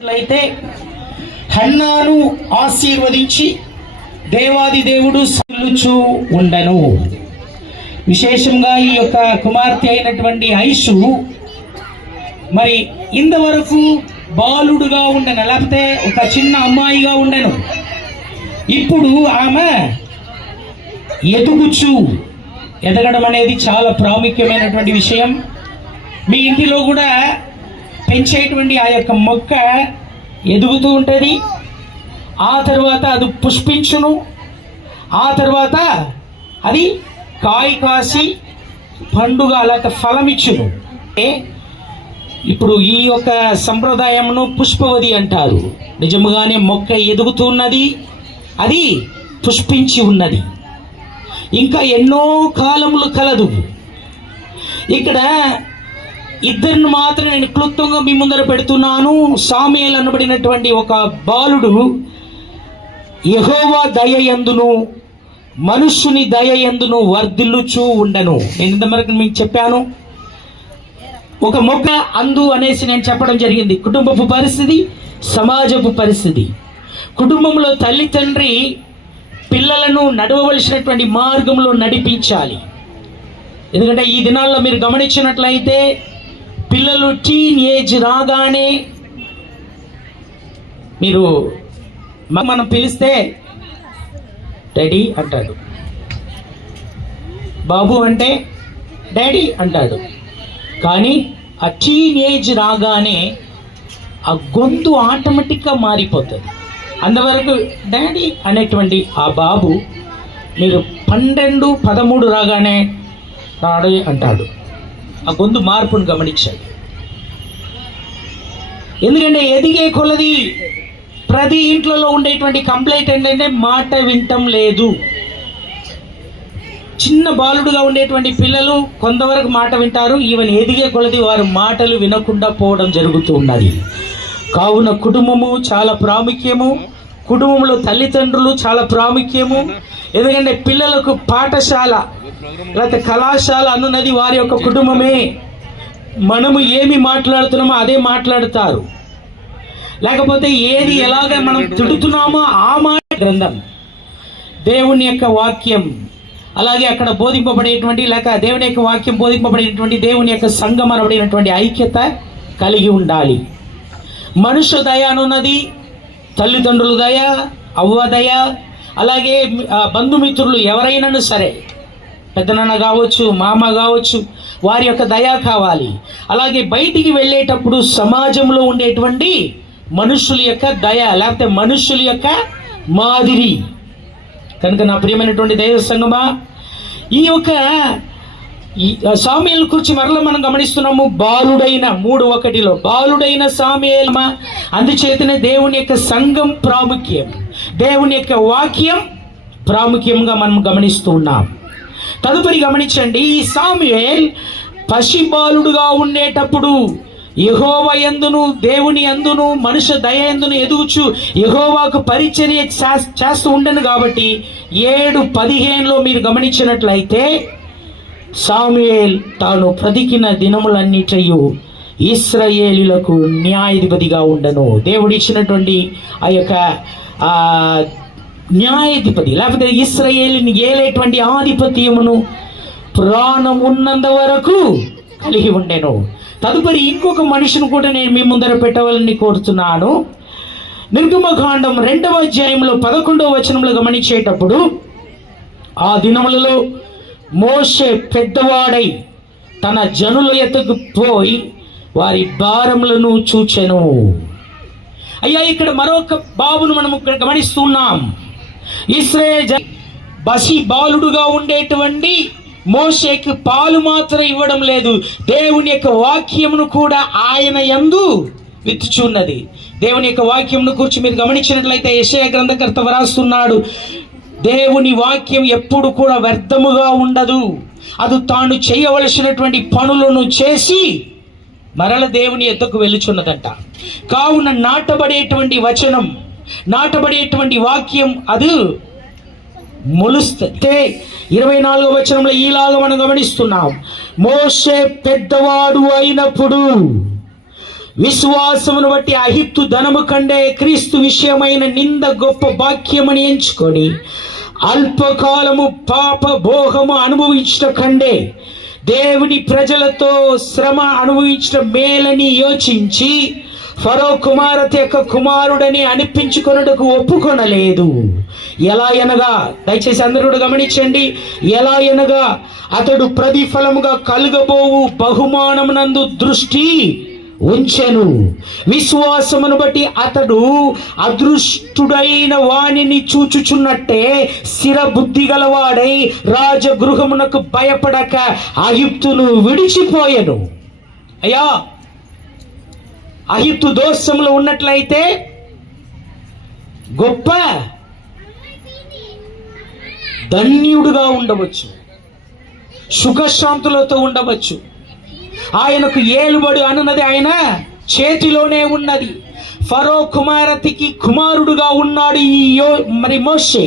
అయితే హన్నాను ఆశీర్వదించి దేవాది దేవుడు సల్లుచూ ఉండను. విశేషంగా ఈ యొక్క కుమార్తె అయినటువంటి ఐషు మరి ఇంతవరకు బాలుడుగా ఉండను, లేకపోతే ఒక చిన్న అమ్మాయిగా ఉండను. ఇప్పుడు ఆమె ఎదగడం అనేది చాలా ప్రాముఖ్యమైనటువంటి విషయం. మీ ఇంటిలో కూడా పెంచేటువంటి ఆ యొక్క మొక్క ఎదుగుతూ ఉంటుంది. ఆ తర్వాత అది పుష్పించును, ఆ తర్వాత అది కాయ కాసి పండుగ లేక ఫలమిచ్చును. ఇప్పుడు ఈ యొక్క సంప్రదాయమును పుష్పవతి అంటారు. నిజముగానే మొక్క ఎదుగుతూ ఉన్నది, అది పుష్పించి ఉన్నది, ఇంకా ఎన్నో కాలములు కలదు. ఇక్కడ ఇద్దరిని మాత్రం నేను క్లుప్తంగా మీ ముందర పెడుతున్నాను. సాముయేల్ అనబడినటువంటి ఒక బాలుడు యెహోవా దయయందును మనుష్యుని దయయందును వర్ధిల్లుచూ ఉండను. నేను ఇంతవరకు మీకు చెప్పాను. ఒక మొక్క అందు అనేసి నేను చెప్పడం జరిగింది. కుటుంబపు పరిస్థితి, సమాజపు పరిస్థితి. కుటుంబంలో తల్లి తండ్రి పిల్లలను నడవవలసినటువంటి మార్గంలో నడిపించాలి. ఎందుకంటే ఈ దినాల్లో మీరు గమనించినట్లయితే పిల్లలు టీన్ ఏజ్ రాగానే మీరు మనం పిలిస్తే డాడీ అంటాడు, బాబు అంటే డాడీ అంటాడు. కానీ ఆ టీన్ ఏజ్ రాగానే ఆ గొంతు ఆటోమేటిక్గా మారిపోతుంది. అంతవరకు డాడీ అనేటువంటి ఆ బాబు మీరు 12, 13 రాగానే డాడీ అంటాడు. ఆ గొంతు మార్పును గమనించాడు. ఎందుకంటే ఎదిగే కొలది ప్రతి ఇంట్లో ఉండేటువంటి కంప్లైంట్ ఏంటంటే మాట వింటం లేదు. చిన్న బాలుడుగా ఉండేటువంటి పిల్లలు కొంతవరకు మాట వింటారు, ఈవెన్ ఎదిగే కొలది వారు మాటలు వినకుండా పోవడం జరుగుతూ ఉన్నది. కావున కుటుంబము చాలా ప్రాముఖ్యము. కుటుంబంలో తల్లిదండ్రులు చాలా ప్రాముఖ్యము. ఎందుకంటే పిల్లలకు పాఠశాల లేకపోతే కళాశాల అన్నది వారి యొక్క కుటుంబమే. మనము ఏమి మాట్లాడుతున్నామో అదే మాట్లాడతారు. లేకపోతే ఏది ఎలాగ మనం తిడుతున్నామో ఆ మాట గ్రంథం, దేవుని యొక్క వాక్యం, అలాగే అక్కడ బోధింపబడేటువంటి లేక దేవుని యొక్క వాక్యం బోధింపబడేటువంటి దేవుని యొక్క సంఘం అనబడినటువంటి ఐక్యత కలిగి ఉండాలి. మనుష్య దయ అనున్నది, తల్లిదండ్రుల దయ, అవ్వ దయ, అలాగే బంధుమిత్రులు ఎవరైనాను సరే, పెద్దనాన్న కావచ్చు, మామ కావచ్చు, వారి యొక్క దయ కావాలి. అలాగే బయటికి వెళ్ళేటప్పుడు సమాజంలో ఉండేటువంటి మనుషుల యొక్క దయ లేకపోతే మనుషుల యొక్క మాదిరి. కనుక నా ప్రియమైనటువంటి దైవ సంగమా, ఈ యొక్క సాముయేలు గురించి మరలా మనం గమనిస్తున్నాము. బాలుడైన 3:1 బాలుడైన సాముయేలు. అందుచేతనే దేవుని యొక్క సంఘం ప్రాముఖ్యం, దేవుని యొక్క వాక్యం ప్రాముఖ్యంగా మనం గమనిస్తూ ఉన్నాం. తదుపరి గమనించండి, ఈ సాముయేల్ పసిబాలుడుగా ఉండేటప్పుడు యెహోవా యందును దేవుని యందును మనుష్య దయ యందును ఎదుగుచు యెహోవాకు పరిచర్య చేస్తూ ఉండను. కాబట్టి 7:15 మీరు గమనించినట్లయితే సాముయేల్ తాను బ్రతికిన దినములన్నిటయు ఇశ్రాయేలీయులకు న్యాయాధిపతిగా ఉండను. దేవుడు ఇచ్చినటువంటి ఆ యొక్క న్యాయాధిపతి లేకపోతే ఇశ్రాయేలుని ఏలేటువంటి ఆధిపత్యమును ప్రాణం ఉన్నంత వరకు కలిగి ఉండెను. తదుపరి ఇంకొక మనిషిని కూడా నేను మీ ముందర పెట్టవాలని కోరుతున్నాను. నిర్గమకాండం 2వ అధ్యాయంలో 11వ వచనంలో గమనించేటప్పుడు, ఆ దినములలో మోషే పెద్దవాడై తన జనుల ఎద్దకు పోయి వారి భారములను చూచెను. అయ్యా, ఇక్కడ మరొక బాబును మనం గమనిస్తున్నాం. ఇశ్రాయేలు బసి బాలుడుగా ఉండేటువంటి మోషేకి పాలు మాత్రం ఇవ్వడం లేదు, దేవుని యొక్క వాక్యమును కూడా ఆయన యందు విత్తుచున్నది. దేవుని యొక్క వాక్యమును గురించి మీరు గమనించినట్లయితే యెషయా గ్రంథకర్త వ్రాస్తున్నాడు, దేవుని వాక్యం ఎప్పుడు కూడా వ్యర్థముగా ఉండదు. అది తాను చేయవలసినటువంటి పనులను చేసి మరల దేవుని ఎద్దకు వెళ్ళుచున్నదంట. కావున నాటబడేటువంటి వచనం, నాటబడేటువంటి వాక్యం అది మొలుస్తే 24వ వచనంలో ఈలాగా మనం గమనిస్తున్నాం. మోషే పెద్దవాడు అయినప్పుడు విశ్వాసమును బట్టి ఐగుప్తు ధనము కంటే క్రీస్తు విషయమైన నింద గొప్ప భాగ్యమని ఎంచుకొని అల్పకాలము పాప భోగము అనుభవించడం కంటే దేవుని ప్రజలతో శ్రమ అనుభవించడం మేలని యోచించి ఫరో కుమార్తె యొక్క కుమారుడని అనిపించుకొనుటకు ఒప్పుకొనలేదు. ఎలా అనగా, దయచేసి అందరూ గమనించండి, ఎలా అనగా అతడు ప్రతిఫలముగా కలుగబోవు బహుమానమునందు దృష్టి ఉంచెను. విశ్వాసమును బట్టి అతడు అదృష్టుడైన వానిని చూచుచున్నట్టే స్థిర బుద్ధి గలవాడై రాజగృహమునకు భయపడక ఐగుప్తును విడిచిపోయెను. అయ్యా, ఐగుప్తు దోషంలో ఉన్నట్లయితే గొప్ప ధన్యుడుగా ఉండవచ్చు, సుఖశాంతులతో ఉండవచ్చు. ఆయనకు ఏలుబడి అనున్నది ఆయన చేతిలోనే ఉన్నది. ఫరో కుమారతికి కుమారుడుగా ఉన్నాడు మరి మోషే.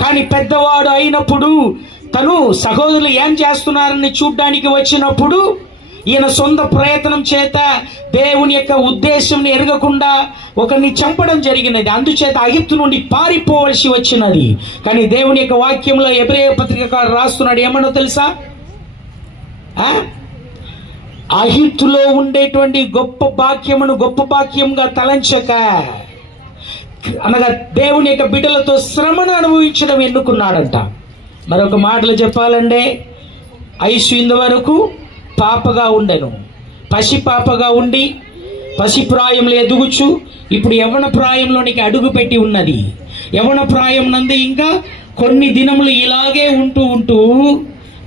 కానీ పెద్దవాడు అయినప్పుడు తను సహోదరులు ఏం చేస్తున్నారని చూడ్డానికి వచ్చినప్పుడు ఈయన సొంత ప్రయత్నం చేత దేవుని యొక్క ఉద్దేశం ఎరగకుండా ఒకరిని చంపడం జరిగినది. అందుచేత ఐగుప్తు నుండి పారిపోవలసి వచ్చినది. కానీ దేవుని యొక్క వాక్యంలో హెబ్రీ పత్రికకారుడు రాస్తున్నాడు, ఏమన్నా తెలుసా? ఐగుప్తులో ఉండేటువంటి గొప్ప భాగ్యంగా తలంచక, అనగా దేవుని యొక్క బిడ్డలతో శ్రమను అనుభవించడం ఎన్నుకున్నాడంట. మరొక మాటలు చెప్పాలంటే, ఐసు ఇంతవరకు పాపగా ఉండెను, పసి పాపగా ఉండి పసిప్రాయంలో ఎదుగుచు ఇప్పుడు యవ్వన ప్రాయంలోనికి అడుగు పెట్టి ఉన్నది. యవ్వన ప్రాయం నందు ఇంకా కొన్ని దినములు ఇలాగే ఉంటూ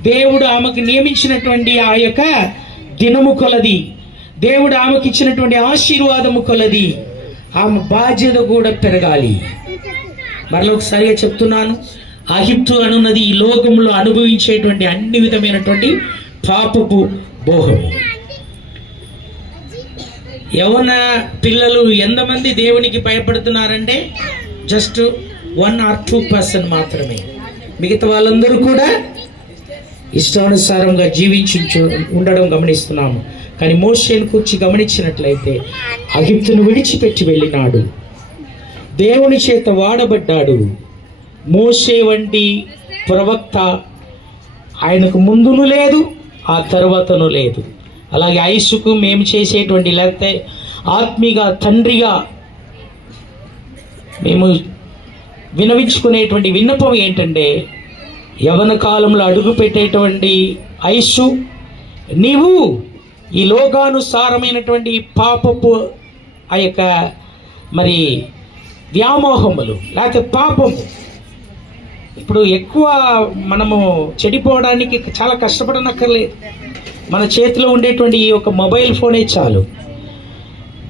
దేవుడు ఆమెకు నియమించినటువంటి ఆ యొక్క దినము కొలది, దేవుడు ఆమెకి ఇచ్చినటువంటి ఆశీర్వాదము కొలది ఆమె బాధ్యత కూడా పెరగాలి. మరొకసారిగా చెప్తున్నాను, ఐగుప్తు అనున్నది ఈ లోకంలో అనుభవించేటువంటి అన్ని విధమైనటువంటి పాపపు భోగము. యవ్వన పిల్లలు ఎంతమంది దేవునికి భయపడుతున్నారంటే జస్ట్ 1 or 2% మాత్రమే. మిగతా వాళ్ళందరూ కూడా ఇష్టానుసారంగా జీవించు ఉండడం గమనిస్తున్నాము. కానీ మోషేను కూర్చి గమనించినట్లయితే ఐగుప్తును విడిచిపెట్టి వెళ్ళినాడు, దేవుని చేత వాడబడ్డాడు. మోషే వంటి ప్రవక్త ఆయనకు ముందును లేదు, ఆ తర్వాతను లేదు. అలాగే ఐసుకు మేము చేసేటువంటి, లేకపోతే ఆత్మీయ తండ్రిగా మేము వినవించుకునేటువంటి విన్నపం ఏంటంటే, యవ్వన కాలంలో అడుగు పెట్టేటువంటి ఐసు, నీవు ఈ లోకానుసారమైనటువంటి పాపపు ఆ యొక్క మరి వ్యామోహములు లేకపోతే పాపము, ఇప్పుడు ఎక్కువ మనము చెడిపోవడానికి చాలా కష్టపడనక్కర్లేదు. మన చేతిలో ఉండేటువంటి ఈ యొక్క మొబైల్ ఫోనే చాలు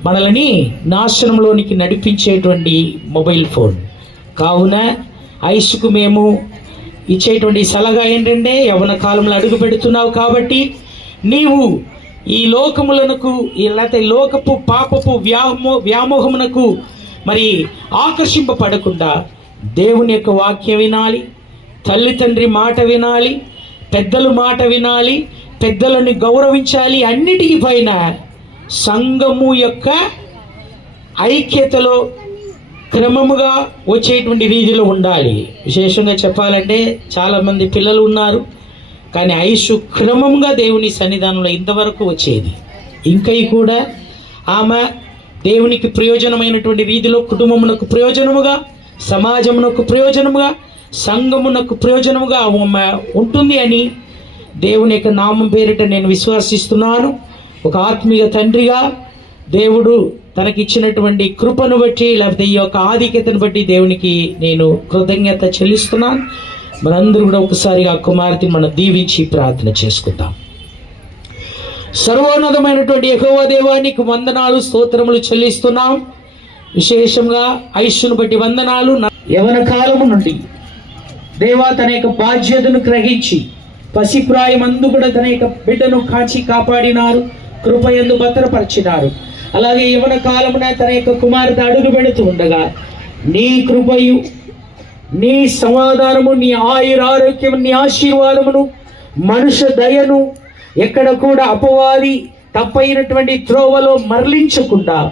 మనల్ని నాశనంలోనికి నడిపించేటువంటి మొబైల్ ఫోన్. కావున ఐసుకు మేము ఇచ్చేటువంటి సలహా ఏంటంటే, యవ్వన కాలంలో అడుగు పెడుతున్నావు కాబట్టి నీవు ఈ లోకములకు లేకపోతే లోకపు పాపపు వ్యామోహమునకు మరి ఆకర్షింపబడకుండా దేవుని యొక్క వాక్యం వినాలి, తల్లి తండ్రి మాట వినాలి, పెద్దల మాట వినాలి, పెద్దలను గౌరవించాలి. అన్నిటికీ పైన సంఘము యొక్క ఐక్యతలో క్రమముగా వచ్చేటువంటి రీతిలో ఉండాలి. విశేషంగా చెప్పాలంటే చాలామంది పిల్లలు ఉన్నారు, కానీ ఐసు క్రమంగా దేవుని సన్నిధానంలో ఇంతవరకు వచ్చేది. ఇంకా కూడా ఆమె దేవునికి ప్రయోజనమైనటువంటి రీతిలో కుటుంబమునకు ప్రయోజనముగా, సమాజమునకు ప్రయోజనముగా, సంఘమునకు ప్రయోజనముగా ఉంటుంది అని దేవుని యొక్క నామం పేరిట నేను విశ్వాసిస్తున్నాను. ఒక ఆత్మీయ తండ్రిగా దేవుడు తనకిచ్చినటువంటి కృపను బట్టి, లేకపోతే ఈ యొక్క ఆధిక్యతను బట్టి దేవునికి నేను కృతజ్ఞత చెల్లిస్తున్నాను. మనందరూ కూడా ఒకసారిగా కుమార్తె మనం దీవించి ప్రార్థన చేసుకుందాం. సర్వోన్నతమైనటువంటి యెహోవా దేవానికి వందనాలు, స్తోత్రములు చెల్లిస్తున్నాం. విశేషంగా ఐసును బట్టి వందనాలు. యవ్వన కాలము నుండి దేవా తన యొక్క బాధ్యతను గ్రహించి పసిప్రాయమందు కూడా తన యొక్క బిడ్డను కాచి కాపాడినారు, కృపయందు భద్రపరిచినారు. అలాగే యవ్వన కాలమున తన యొక్క కుమార్తె అడుగు పెడుతూ ఉండగా నీ కృపయు, నీ సమాధానము, నీ ఆయురారోగ్యము, నీ ఆశీర్వాదమును, మనుష్య దయను, ఎక్కడ కూడా అపవాది తప్పైనటువంటి త్రోవలో మరలించకుండా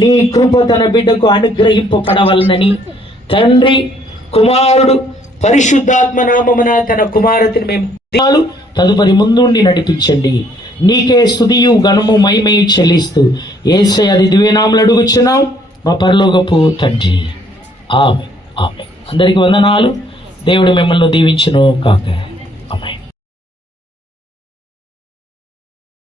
నీ కృప తన బిడ్డకు అనుగ్రహింపబడవలనని తండ్రి, కుమారుడు, పరిశుద్ధాత్మ నామమున తన కుమారతిని మేము తదుపరి ముందుండి నడిపించండి. నీకే స్తుతియు ఘనము మహిమయు చెల్లిస్తూ యేసయ్య అది దివ్యనామములు అడుగుచున్నాం మా పరలోకపు తండ్రి. ఆమేన్. ఆమేన్. అందరికీ వందనాలు. దేవుడు మిమ్మల్ని దీవించును కాక.